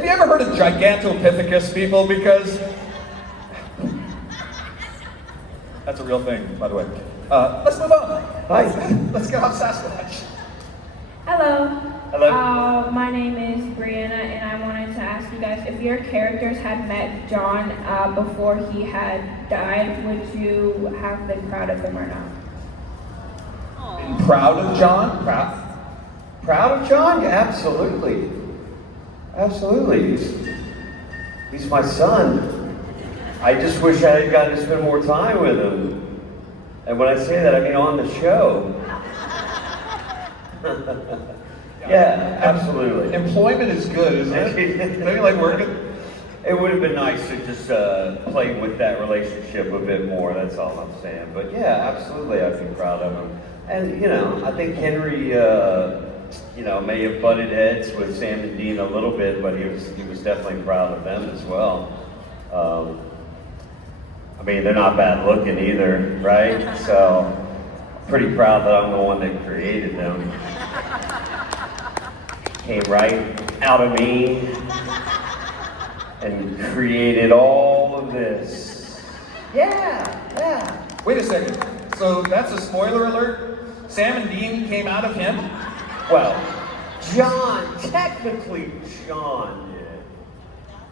Have you ever heard of Gigantopithecus, people? Because that's a real thing, by the way. Let's move on. Hi. Let's get off Sasquatch. Hello. Hello. My name is Brianna, and I wanted to ask you guys if your characters had met John before he had died, would you have been proud of him or not? Been proud of John? Proud of John? Yeah, absolutely. Absolutely. He's my son. I just wish I had gotten to spend more time with him. And when I say that, I mean on the show. Yeah, absolutely. Employment is good, isn't it? Don't you like working? It would have been nice to just play with that relationship a bit more, that's all I'm saying. But yeah, absolutely, I'd be proud of him. And, I think Henry, may have butted heads with Sam and Dean a little bit, but he was definitely proud of them as well. They're not bad looking either, right? So, pretty proud that I'm the one that created them. Came right out of me and created all of this. Yeah. Wait a second. So that's a spoiler alert? Sam and Dean came out of him? Well, technically John did.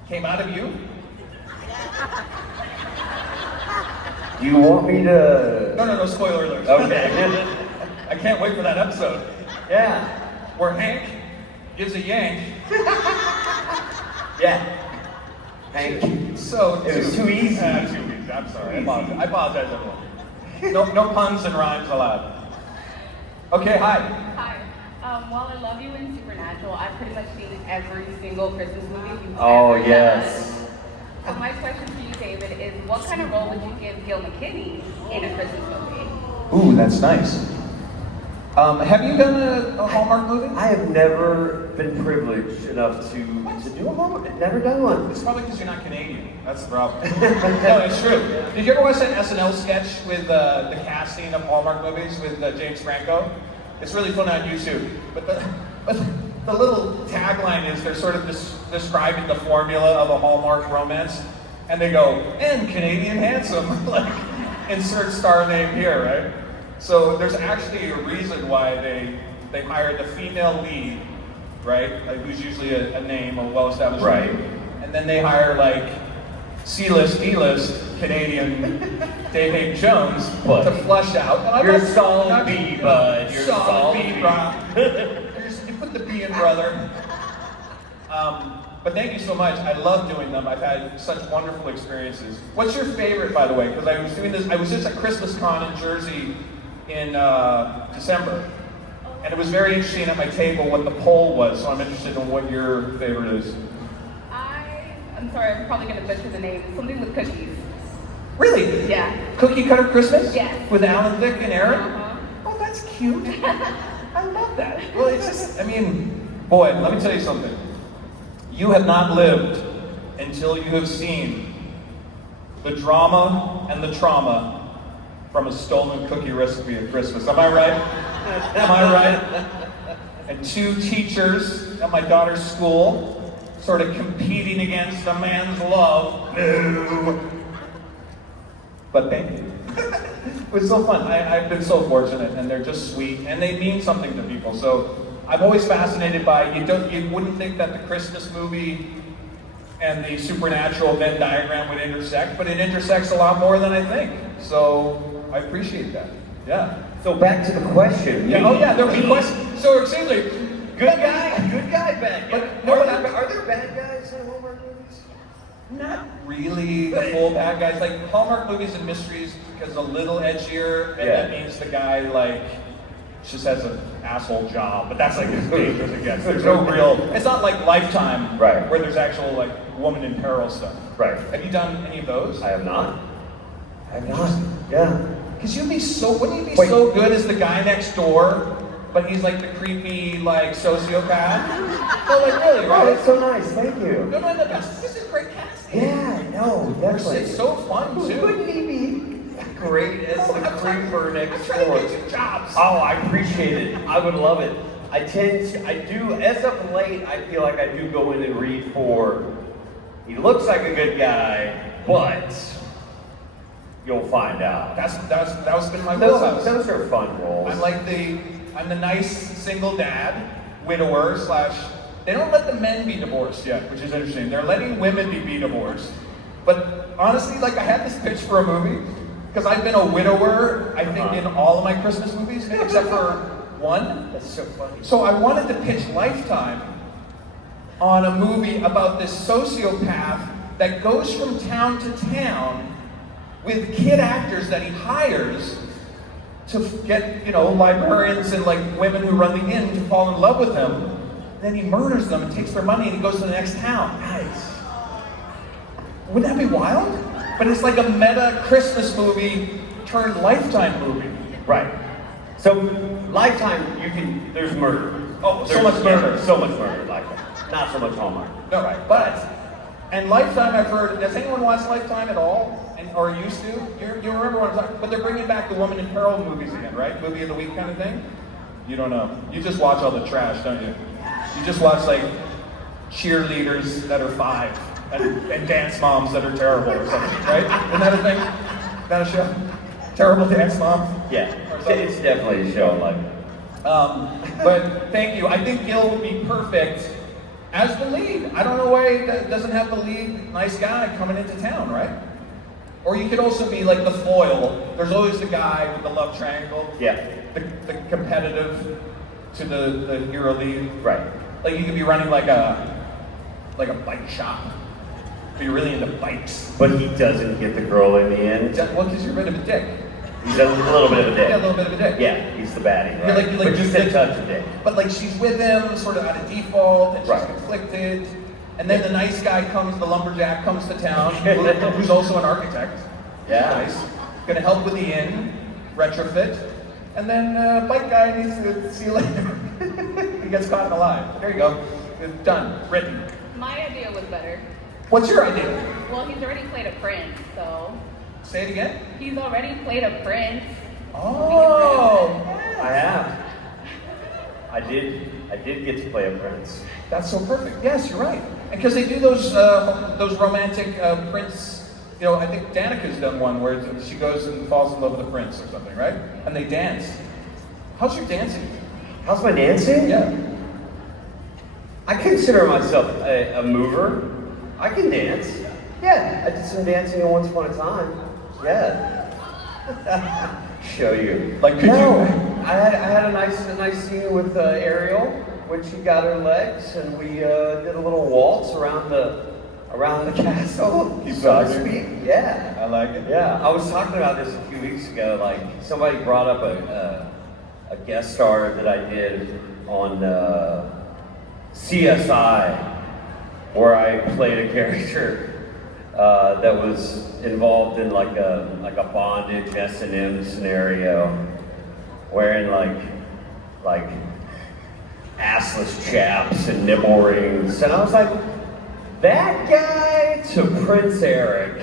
Came out of you? Do you want me to... No, spoiler alert. Okay. I can't wait for that episode. Yeah. Where Hank gives a yank. Yeah. Hank. It was too easy. Too easy. I'm sorry. I apologize, everyone. No puns and rhymes allowed. Okay, hi. Hi. While I love you in Supernatural, I've pretty much seen every single Christmas movie you've Oh, ever yes. done. So my question for you, David, is what kind of role would you give Gil McKinney in a Christmas movie? Ooh, that's nice. Have you done a Hallmark movie? I have never been privileged enough to do a Hallmark. I've never done one. It's probably because you're not Canadian. That's the problem. No, it's true. Did you ever watch that SNL sketch with the casting of Hallmark movies with James Franco? It's really fun on YouTube. But the little tagline is they're sort of describing the formula of a Hallmark romance, and they go, "And Canadian handsome," like insert star name here, right? So there's actually a reason why they hired the female lead, right? Like who's usually a name, a well-established right. name, and then they hire like C-list, D-list Canadian Haydn-Jones to flush out. And You're solid B, bud. You're solid B, bro. You put the B in, brother. But thank you so much. I love doing them. I've had such wonderful experiences. What's your favorite, by the way? Because I was doing this. I was just at Christmas Con in Jersey in December, and it was very interesting at my table what the poll was. So I'm interested in what your favorite is. I'm sorry, I'm probably going to butcher the name. Something with cookies. Really? Yeah. Cookie Cutter Christmas? Yes. With Alan Thicke and Aaron? Uh-huh. Oh, that's cute. I love that. Well, it's just, boy, let me tell you something. You have not lived until you have seen the drama and the trauma from a stolen cookie recipe at Christmas. Am I right? Am I right? And two teachers at my daughter's school sort of competing against a man's love. No. But thank you. It was so fun. I've been so fortunate, and they're just sweet, and they mean something to people. So I'm always fascinated by, you wouldn't think that the Christmas movie and the supernatural Venn diagram would intersect, but it intersects a lot more than I think. So I appreciate that. Yeah. So back to the question. Yeah, there was a question. So seriously, Good guy, bad guy. But are there bad guys in Hallmark movies? not really the full bad guys. Like Hallmark movies and mysteries because a little edgier, and that means the guy just has an asshole job, but that's like as dangerous as it gets. There's no real. It's not like Lifetime, right? Where there's actual woman in peril stuff, right? Have you done any of those? I have not. Yeah. Because wouldn't you be so good as the guy next door? But he's like the creepy, sociopath. No, really, right? Oh, that's so nice. Thank you. No, this is great casting. Yeah, no, definitely. It's so fun, too. Wouldn't he be great as the creeper next door? I'm trying to get you jobs. Oh, I appreciate it. I would love it. I do, as of late, I feel like I do go in and read for, he looks like a good guy, but you'll find out. That was been my wheelhouse. Those are fun roles. I'm the nice single dad, widower / they don't let the men be divorced yet, which is interesting. They're letting women be divorced. But honestly, like I had this pitch for a movie, because I've been a widower, I think, in all of my Christmas movies, except for one. That's so funny. So I wanted to pitch Lifetime on a movie about this sociopath that goes from town to town with kid actors that he hires to get, librarians and like women who run the inn to fall in love with him. Then he murders them and takes their money and he goes to the next town. Nice. Wouldn't that be wild? But it's like a meta Christmas movie turned Lifetime movie. Right. So, Lifetime, there's murder. Oh, so much murder. Yeah, so much murder, Lifetime. Not so much Hallmark. No, right. And Lifetime, I've heard, does anyone watch Lifetime at all? Or used to? You remember what I'm talking about? But they're bringing back the Woman in Peril movies again, right? Movie of the week kind of thing? You don't know. You just watch all the trash, don't you? You just watch like cheerleaders that are 5 and dance moms that are terrible or something, right? Isn't that a thing? Isn't that a show? Terrible dance moms? Yeah, it's definitely a show like but thank you. I think Gil would be perfect as the lead. I don't know why he doesn't have the lead nice guy coming into town, right? Or you could also be like the foil. There's always the guy with the love triangle. Yeah. The competitive to the hero lead. Right. Like you could be running like a bike shop. But you're really into bikes. But he doesn't get the girl in the end. Well, because you're a bit of a dick. He's a little bit of a dick. Yeah, a little bit of a dick. Yeah, he's the baddie, right? Like, but just a touch of dick. But like she's with him, sort of out of default, and she's Right. conflicted. And then the nice guy comes, the lumberjack comes to town, who's also an architect. Yeah. Nice. Gonna help with the inn, retrofit. And then bike guy needs to see you later. He gets caught in a lie. There you go. It's done. Written. My idea was better. What's your idea? Well, he's already played a prince, so Say it again. he's already played a prince. Oh, I have. I did get to play a prince. that's so perfect. Yes, you're right. And because they do those romantic prince. I think Danica's done one where she goes and falls in love with a prince or something, right? And they dance. How's your dancing? How's my dancing? Yeah. I consider myself a mover. I can dance. Yeah, I did some dancing once upon a time. Yeah. Show you. Like, could no, you? I had a nice scene with Ariel when she got her legs, and we did a little waltz around the castle. Keep so to talking. speak. Yeah. I like it. Yeah, I was talking about this a few weeks ago. Like somebody brought up a guest star that I did on CSI, where I played a character that was involved in like a bondage S&M scenario, wearing like assless chaps and nipple rings, and I was like, that guy to Prince Eric,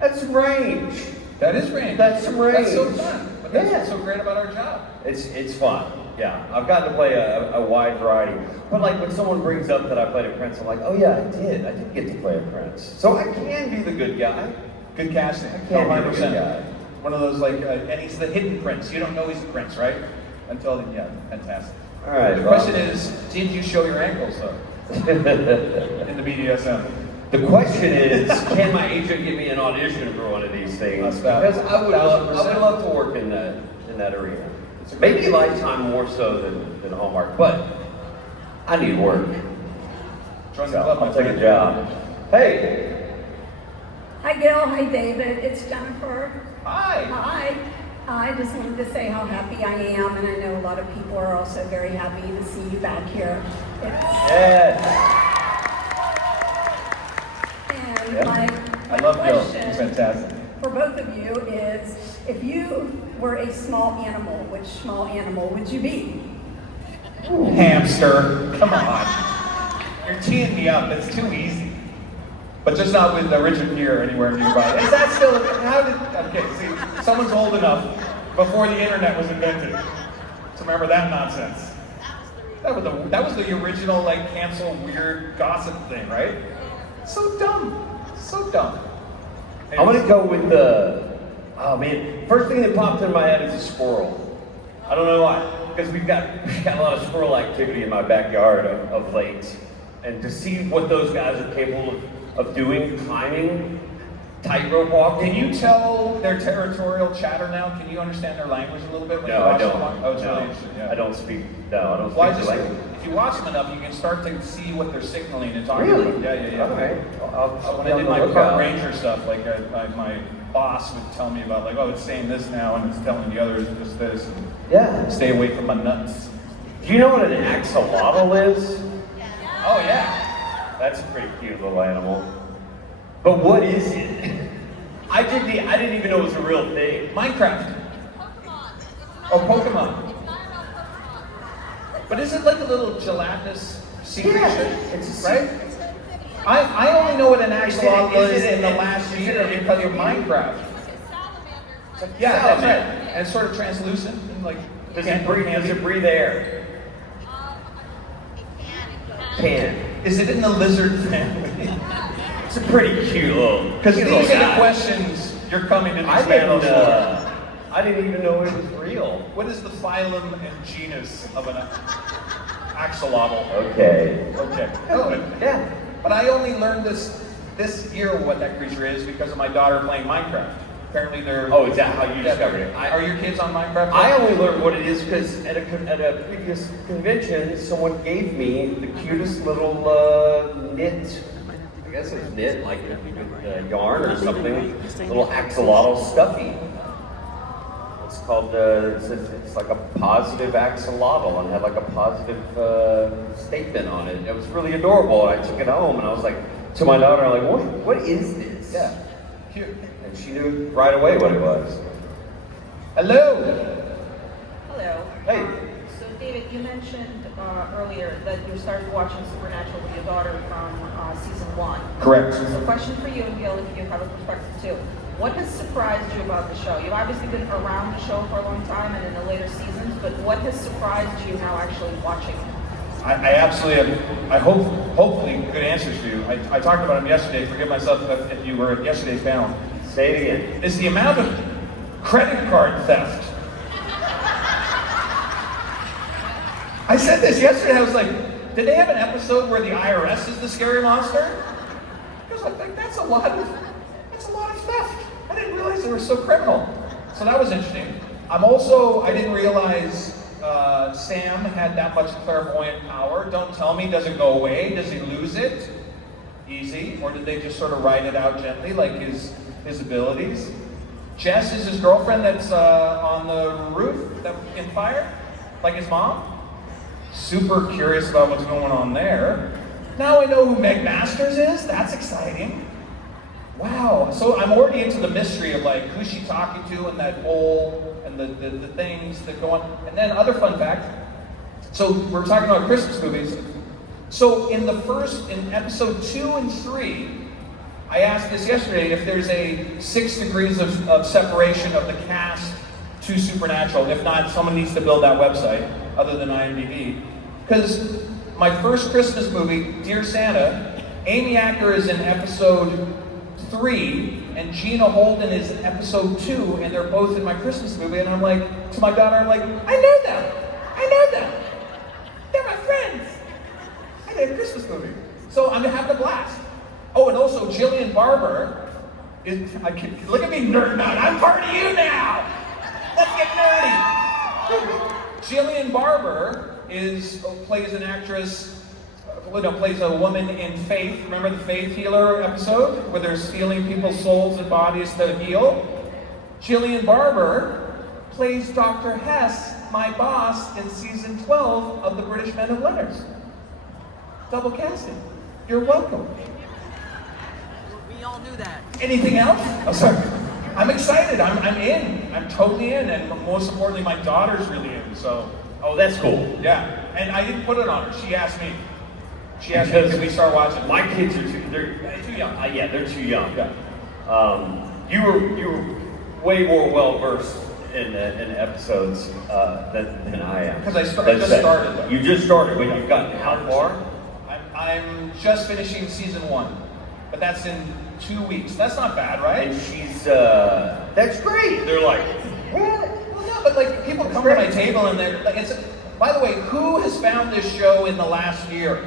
that's range. That is range. That's some range. That's so fun. But that's Yeah. what's so great about our job. It's fun. Yeah, I've gotten to play a wide variety. But like when someone brings up that I played a prince, I'm like, oh yeah, I did get to play a prince. So I can be the good guy. Good casting. I can be the good guy. One of those and he's the hidden prince. You don't know he's a prince, right? Fantastic. All right. The question is, did you show your ankles though? In the BDSM. The question is, can my agent give me an audition for one of these things? That's Because I would 1000%. love to work in that arena. Maybe Lifetime more so than Hallmark, but I need work. Join the So club, my I'll take a friend. job. Hey, Hi, Gil. Hi, David. It's Jennifer. Hi. Hi. I just wanted to say how happy I am, and I know a lot of people are also very happy to see you back here. yes. And Yeah. my I love Gil. question He's fantastic. for both of you is, if you were a small animal, which small animal would you be? Hamster. Come on. You're teeing me up. That's too easy. But just not with Richard Gere anywhere nearby. Is that still? Okay, see, someone's old enough before the internet was invented to remember that nonsense. That was the original like cancel weird gossip thing, right? So dumb. So dumb. I'm gonna go with the, oh man, first thing that popped in my head is a squirrel. I don't know why, because we've got a lot of squirrel activity in my backyard of late. And to see what those guys are capable of doing, climbing, tightrope walking. Can you tell their territorial chatter now? Can you understand their language a little bit when you watch them? Oh, it's really interesting. Yeah. I don't speak the language. If you watch them enough, you can start to see what they're signaling and talking Really? about. Yeah. All right. When I did my park ranger stuff, like my boss would tell me about like, oh, it's saying this now, and it's telling the others this. And Yeah. stay away from my nuts. Do you know what an axolotl is? Oh yeah. That's a pretty cute little animal. But what is it? I didn't even know it was a real thing. Minecraft. Oh, Pokemon. But is it like a little gelatinous sea creature? It's right? I only know what an axolotl is in the it- last is year it- because of Minecraft. Yeah, that's right. And it's sort of translucent and like Does it breathe air? Can. Is it in the lizard family? It's a pretty cute little. Because these little are the guy. questions you're coming to I this panel didn't. for. I didn't even know it was real. What is the phylum and genus of an axolotl? Okay. Okay. Oh, Yeah. but I only learned this year what that creature is because of my daughter playing Minecraft. Apparently they're. Oh, is that how you discovered it? Are your kids on Minecraft? I only learned what it is because at a previous convention, someone gave me the cutest little knit. I guess it was knit, like with yarn or something. Little axolotl stuffy. It's called. It's like a positive axolotl and had like a positive statement on it. It was really adorable. And I took it home and I was like to my daughter, I'm like, what is this? Yeah. Cute. And she knew right away what it was. Hello. Hello. Hey. So, David, you mentioned earlier that you started watching Supernatural with your daughter from season 1. Correct. So, question for you, and Gil, if you have a perspective too. What has surprised you about the show? You've obviously been around the show for a long time and in the later seasons, but what has surprised you now actually watching it? I absolutely have, I hope, hopefully, good answers for you. I talked about them yesterday. Forgive myself if you were at yesterday's panel. Say it again. Is the amount of credit card theft. I said this yesterday. I was like, did they have an episode where the IRS is the scary monster? Because I think that's a lot of theft. I didn't realize they were so criminal. So that was interesting. I didn't realize Sam had that much clairvoyant power. Don't tell me, does it go away? Does he lose it? Easy. Or did they just sort of ride it out gently, like his abilities? Jess is his girlfriend that's on the roof that in fire, like his mom. Super curious about what's going on there. Now I know who Meg Masters is. That's exciting. Wow. So I'm already into the mystery of like who's she talking to and that bowl and the things that go on. And then other fun fact. So we're talking about Christmas movies. So in episode 2 and 3, I asked this yesterday if there's a 6 degrees of separation of the cast to Supernatural. If not, someone needs to build that website other than IMDb. Because my first Christmas movie, Dear Santa, Amy Acker is in episode 3, and Gina Holden is in episode 2, and they're both in my Christmas movie. And I'm like, to my daughter, I'm like, I know them. They're my friends. I did a Christmas movie. So I'm having a blast. Oh, and also Jillian Barber is, look at me nerding out. I'm part of you now. Let's get nerdy. Jillian Barber plays an actress, plays a woman in Faith. Remember the Faith Healer episode where they're stealing people's souls and bodies to heal? Jillian Barber plays Dr. Hess, my boss, in season 12 of The British Men of Letters. Double casting. You're welcome. We all knew that. Anything else? Oh, sorry. I'm excited. I'm in. I'm totally in. And most importantly, my daughter's really in. So, Oh, that's cool. yeah. And I didn't put it on her. She asked me, can we start watching? My kids are too young. Yeah, they're too young. Yeah. You were way more well versed in episodes than I am. Because I just Let's say. started, though. You just started. When you've gotten how far? I'm just finishing season 1, but that's in 2 weeks. That's not bad, right? And she's that's great. They're like, what? Well, no, but like people come to my table and they're like, by the way, who has found this show in the last year?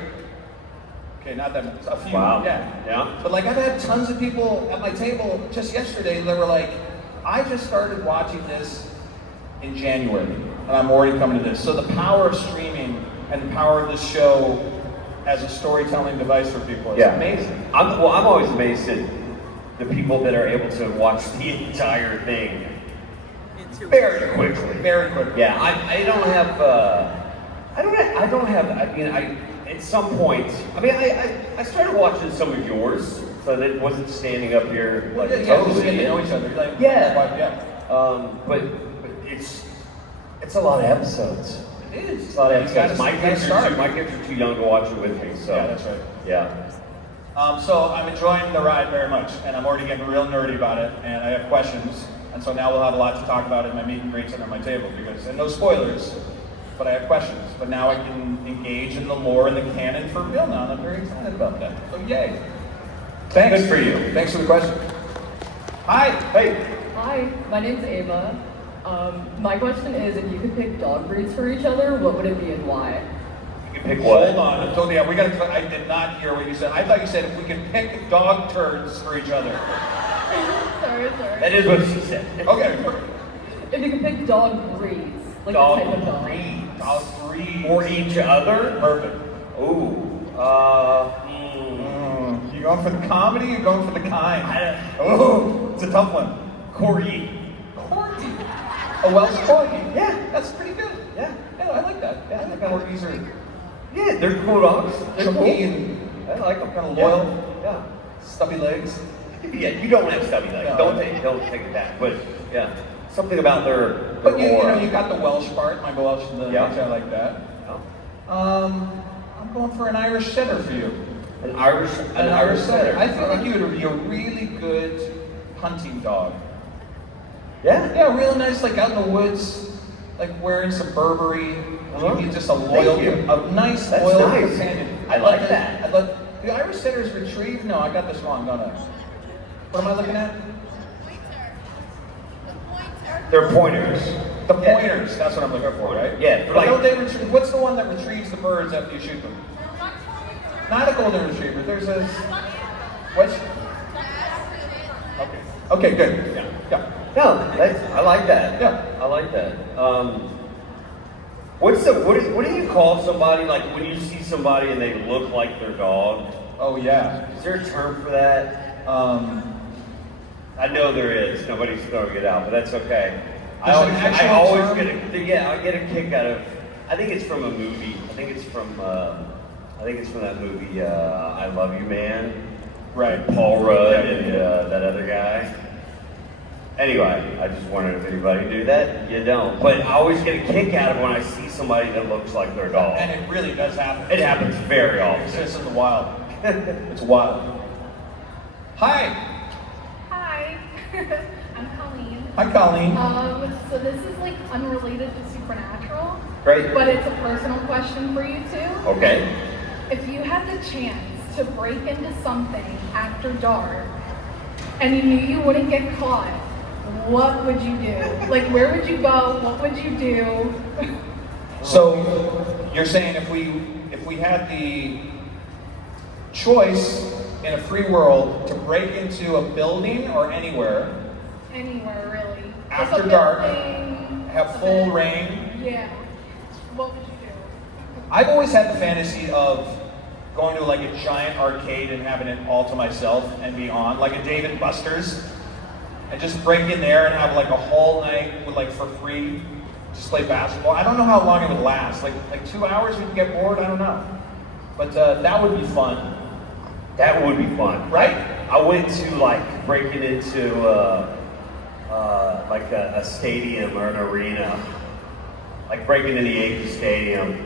Okay, not that a few. Wow. Yeah. But like I've had tons of people at my table just yesterday that were like, I just started watching this in January and I'm already coming to this. So the power of streaming and the power of this show as a storytelling device for people is amazing. I'm always amazed at the people that are able to watch the entire thing very quickly. Very quickly. Yeah, I don't have. I mean, at some point. I mean, I started watching some of yours, so that it wasn't standing up here like just totally. get to know each other. Like, Yeah. But it's a lot of episodes. It is. It's a lot of You gotta episodes. My kids are too young to watch it with me. So Yeah, that's right. Yeah. So I'm enjoying the ride very much, and I'm already getting real nerdy about it, and I have questions, and so now we'll have a lot to talk about in my meet and greets and at my table, and no spoilers, but I have questions. But now I can engage in the lore and the canon for real now, and I'm very excited about that. So yay. Thanks. Good for you. Thanks for the question. Hi. Hey. Hi, my name's Ava. My question is, if you could pick dog breeds for each other, what would it be and why? You can pick what? Hold on. I did not hear what you said. I thought you said if we could pick dog turds for each other. sorry. That is what she said. Okay. If you could pick dog breeds, like Dog the type of dog. breeds. Dog breeds. For each other? Perfect. Ooh. You going for the comedy? You going for the kind? Oh, it's a tough one. Corgi. Corgi. A Welsh corgi. Yeah. That's pretty good. Yeah. Yeah, I like that. Yeah, I think corgis are Yeah, they're cool dogs. They're cool. chunky and I like them. kind of loyal. Yeah. Stubby legs. Yeah, you don't have stubby legs. No. Don't take it back. But yeah, something about their But you aura. know, you got the Welsh part. My Welsh, Yeah. I like that. Yeah. I'm going for an Irish setter for you. An Irish setter. I feel like you would be a really good hunting dog. Yeah. Yeah, real nice, like out in the woods, like wearing some Burberry. Uh-huh. You'd be just a loyal, Thank you. a nice, That's loyal nice. companion. I like that. I love the Irish setter is retrieved. No, I got this wrong, don't I? What am I looking at? They're pointers. The pointers. That's what I'm looking for, right? Yeah, But like- don't they retrieve? What's the one that retrieves the birds after you shoot them? Not a golden retriever. There's a what? Okay. Okay. Good. Yeah. No, I like that. Yeah. I like that. What do you call somebody like when you see somebody and they look like their dog? Oh yeah. Is there a term for that? I know there is. Nobody's throwing it out, but that's okay. I There's an actual always term? I get a kick out of. I think it's from a movie. I think it's from that movie. I Love You, Man. Right. Paul Rudd Yeah. and that other guy. Anyway, I just wondered if anybody knew that. You don't. But I always get a kick out of when I see somebody that looks like their dog. And it really does happen. It happens very It's often. just in the wild. It's wild. Hi. Hi, I'm Colleen. Hi, Colleen. So this is like unrelated to Supernatural, Great. but it's a personal question for you two. Okay. If you had the chance to break into something after dark and you knew you wouldn't get caught, what would you do? Like, where would you go? What would you do? So you're saying if we had the choice in a free world to break into a building or anywhere, Anywhere, really. After Like a dark, building, have a full bit- reign. Yeah. What would you do? I've always had the fantasy of going to like a giant arcade and having it all to myself and be on, like a Dave and Buster's, and just break in there and have like a whole night with like for free, just play basketball. I don't know how long it would last. Like 2 hours, we'd get bored. I don't know, but that would be fun, That would be fun. right? I went to like breaking into like a stadium or an arena, like breaking into the Yankee Stadium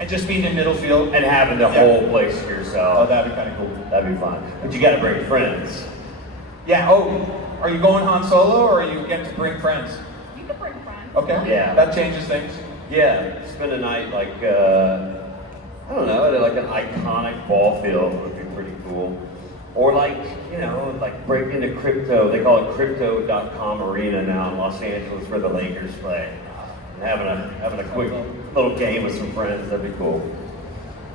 And just being in middle field. and having the Yeah. whole place to Oh, yourself. that'd be kind of cool. That'd be fun. But you got to bring friends. Yeah. Oh, are you going Han Solo or are you getting to bring friends? You could bring Okay. Yeah. That changes things. Yeah, spend a night like, I don't know, at like an iconic ball field would be pretty cool. Or like, you know, like break into crypto. They call it crypto.com arena now in Los Angeles where the Lakers play. And having a quick little game with some friends, that'd be cool.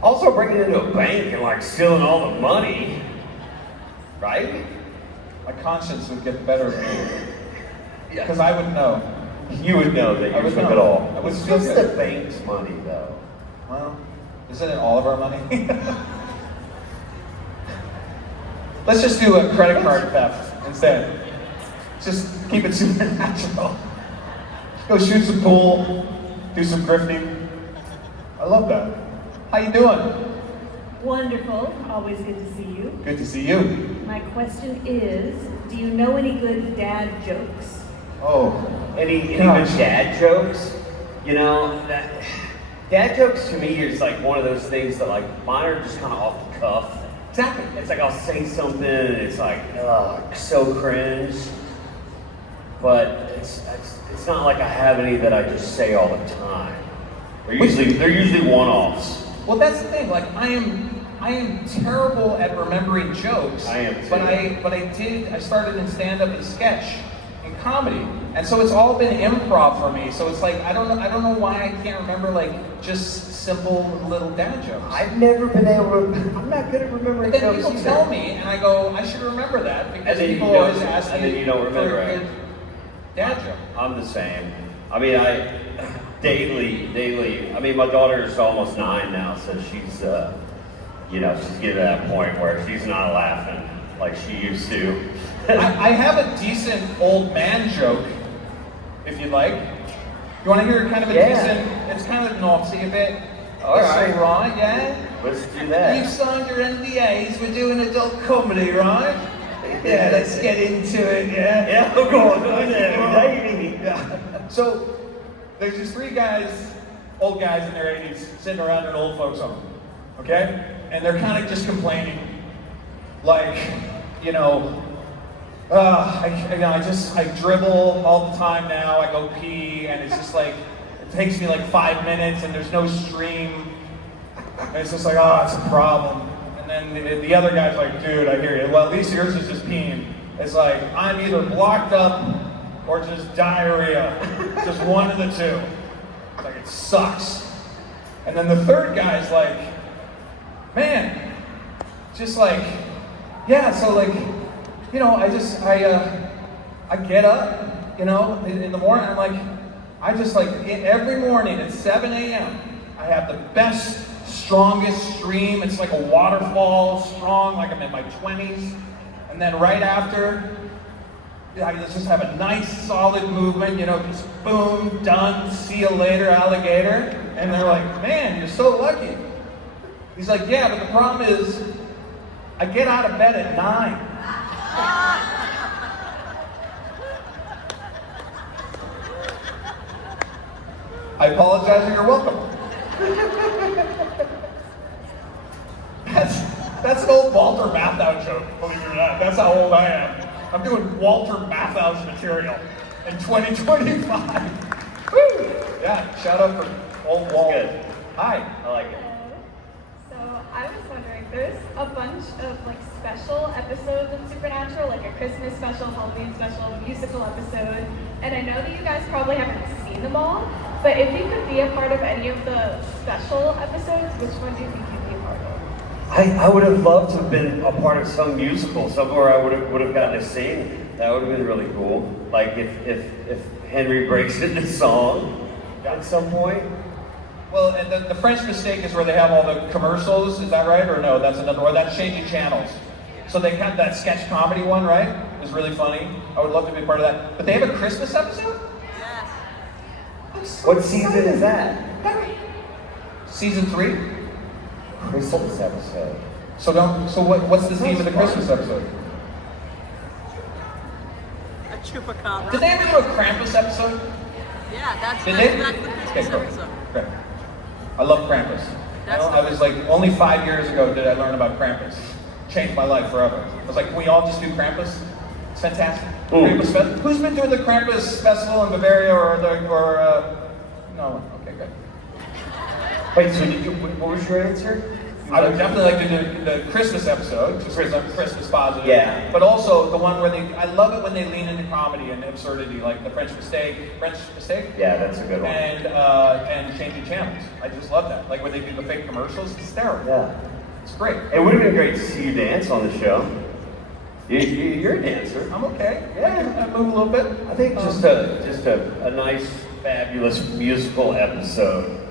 Also breaking into a bank and like stealing all the money, right? My conscience would get better because I would know. You would know that I you would took know. it all. I would It's feel just good. the bank's money though. Well, isn't it all of our money? Let's just do a credit card theft instead. Just keep it supernatural. Go shoot some pool, do some grifting. I love that. How you doing? Wonderful. Always good to see you. Good to see you. My question is, do you know any good dad jokes? Oh, Any good Gosh. dad jokes? You know, dad jokes to me is like one of those things that like mine are just kind of off the cuff. exactly. It's like I'll say something and it's like, ugh, so cringe. But it's not like I have any that I just say all the time. They're usually one-offs. Well, that's the thing. Like, I am terrible at remembering jokes. I am too. But I started in stand-up and sketch and comedy, and so it's all been improv for me. So it's like I don't know why I can't remember like just simple little dad jokes. I've never been able to. I'm not good at remembering But then jokes people either. tell me, and I go, I should remember that because And then you people don't- always ask and me then you don't remember for a it. good dad joke. I'm the same. I mean, I daily. I mean, my daughter is almost 9 now, so she's, you know, she's getting to that point where she's not laughing like she used to. I have a decent old man joke, if you'd like. You want to hear kind of a Yeah. decent? It's kind of naughty a bit. All It's right. all right, yeah. Let's do You've that. signed your NDAs. We're doing adult comedy, right? Yeah, let's get into it. Yeah. Yeah, we're going on there, baby. Yeah. So there's these 3 guys, old guys in their 80s, sitting around an old folks home. Okay, and they're kind of just complaining, like, you know. I dribble all the time now. I go pee, and it's just like it takes me like 5 minutes, and there's no stream. And it's just like, oh, it's a problem. And then the other guy's like, dude, I hear you. Well, at least yours is just peeing. It's like I'm either blocked up or just diarrhea, just one of the two. It's like it sucks. And then the 3rd guy's like, man, just like, yeah. So like. You know, I get up, you know, in the morning. I'm like, I just like every morning at 7 a.m. I have the best, strongest stream. It's like a waterfall, strong, like I'm in my 20s. And then right after, I just have a nice, solid movement. You know, just boom, done. See you later, alligator. And they're like, man, you're so lucky. He's like, yeah, but the problem is, I get out of bed at 9. I apologize and you're welcome. That's an old Walter Matthau joke, believe it or not. That's how old I am. I'm doing Walter Matthau's material in 2025. Woo! Yeah, shout out for old Walt. Good. Hi. I like it. So I was wondering, there's a bunch of like special episodes of Supernatural, like a Christmas special, Halloween special, musical episode, and I know that you guys probably haven't seen them all, but if you could be a part of any of the special episodes, which one do you think you'd be a part of? I would have loved to have been a part of some musical, somewhere I would have gotten to sing. That would have been really cool. Like if Henry breaks into song at some point. Well, and the French Mistake is where they have all the commercials, is that right? Or no, that's another, or that's changing channels. So they have that sketch comedy one, right? It was really funny. I would love to be part of that. But they have a Christmas episode? Yes. I'm so What season excited. is that? Season 3? Christmas episode. So what's the theme of the Christmas episode? A chupacabra. Did they ever do a Krampus episode? Yeah, that's Did they? exactly the Okay, Christmas cool. episode. Great. I love Krampus. I was like, only 5 years ago did I learn about Krampus. Changed my life forever. I was like, can we all just do Krampus? It's fantastic. Mm. Who's been doing the Krampus festival in Bavaria no? Okay, good. Wait, so what was your answer? I would definitely like to do the Christmas episode, just because I'm Christmas positive. Yeah. But also the one where I love it when they lean into comedy and absurdity, like the French Mistake. Yeah, that's a good one. And Changing Channels. I just love that. Like when they do the fake commercials, it's hysterical. Yeah. It's great. It would have been great to see you dance on the show. You're a dancer. I'm okay. Yeah, I move a little bit. I think just a nice, fabulous musical episode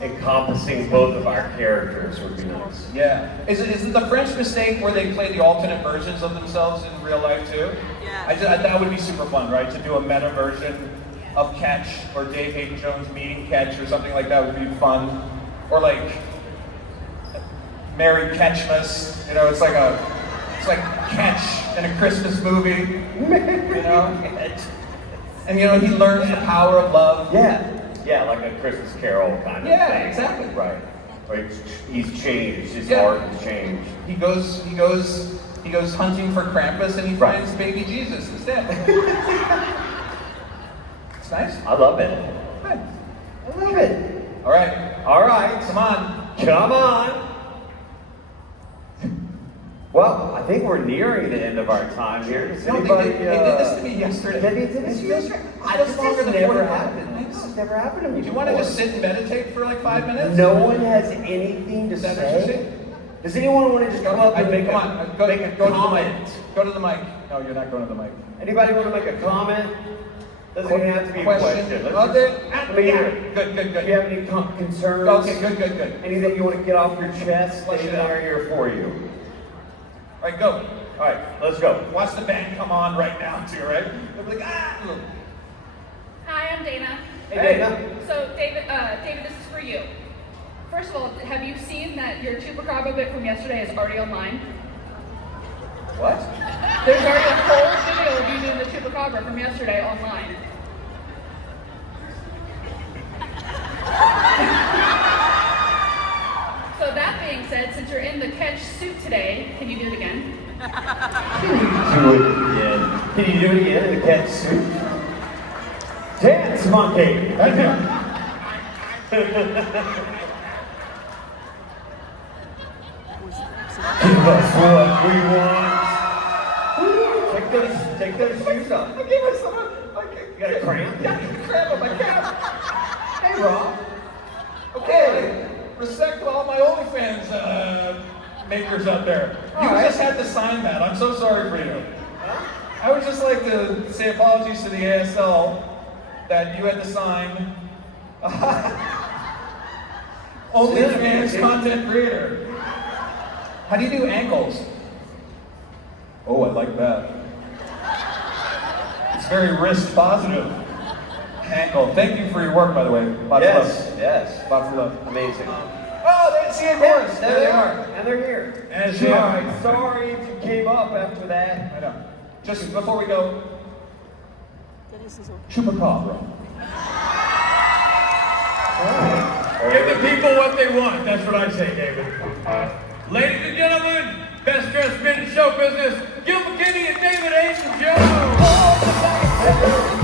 encompassing both of our characters would be nice. Yeah. Is it the French Mistake where they play the alternate versions of themselves in real life too? Yeah. That would be super fun, right? To do a meta version of Catch or Dave Haydn-Jones meeting Catch or something like that would be fun. Or like Merry Catchmas. You know, it's like Catch in a Christmas movie. You know? And you know, he learns the power of love. Yeah, like a Christmas Carol kind of thing. Yeah, exactly. Right. Right. He's changed. His Yeah. heart has changed. He goes hunting for Krampus and he finds baby Jesus instead. It's nice. I love it. Good. I love it. All right. All right. Come on. Come on. Well, I think we're nearing the end of our time here. Does No, anybody, they did this to me yesterday. They did this to you yesterday? yesterday? This longer than never 45 happened. minutes. This has never happened to me. Do you want to before. just sit and meditate for like 5 minutes? No one has anything to Is that say. interesting? Does anyone want to just come up and make Come a, on, go make a to the mic. comment? Go to the mic. No, you're not going to the mic. Anybody want to make a comment? Doesn't even have to be a question. Let's Oh, just- there- let me hear it. Good. If you have any concerns, Okay, good. anything you want to get off your chest, Flush David it and I out. are here for you. All right, go. All right, let's go. Watch the band come on right now too, right? They'll be like, ah! Hi, I'm Dana. Hey, Dana. So, David, this is for you. First of all, have you seen that your Chupacabra bit from yesterday is already online? What? There's already a whole video of you doing the Chupacabra from yesterday online. So that being said, since you're in the Catch suit today, can you do it again? Do it again. Can you do it again in the catch suit? Dance, monkey. Give us what we want. Take those shoes off. I gave myself You got a cramp? Yeah, I got a cramp on my calf. Hey, Rob. Okay, respect to all my OnlyFans makers out there. You just had to sign that. I'm so sorry for you. I would just like to say apologies to the ASL that you had to sign OnlyFans content creator. How do you do ankles? Oh, I like that. It's very wrist positive. Ankle. Thank you for your work, by the way. Lots of love. Yes. Lots of love. Amazing. Oh, they see it, Yes, there they are. And they're here. As they are. Sorry if you came up after that. I know. Just before we go, Chupacabra. Give the people what they want. That's what I say, David. Ladies and gentlemen, best dressed men in show business, Gil McKinney and David Haydn-Jones.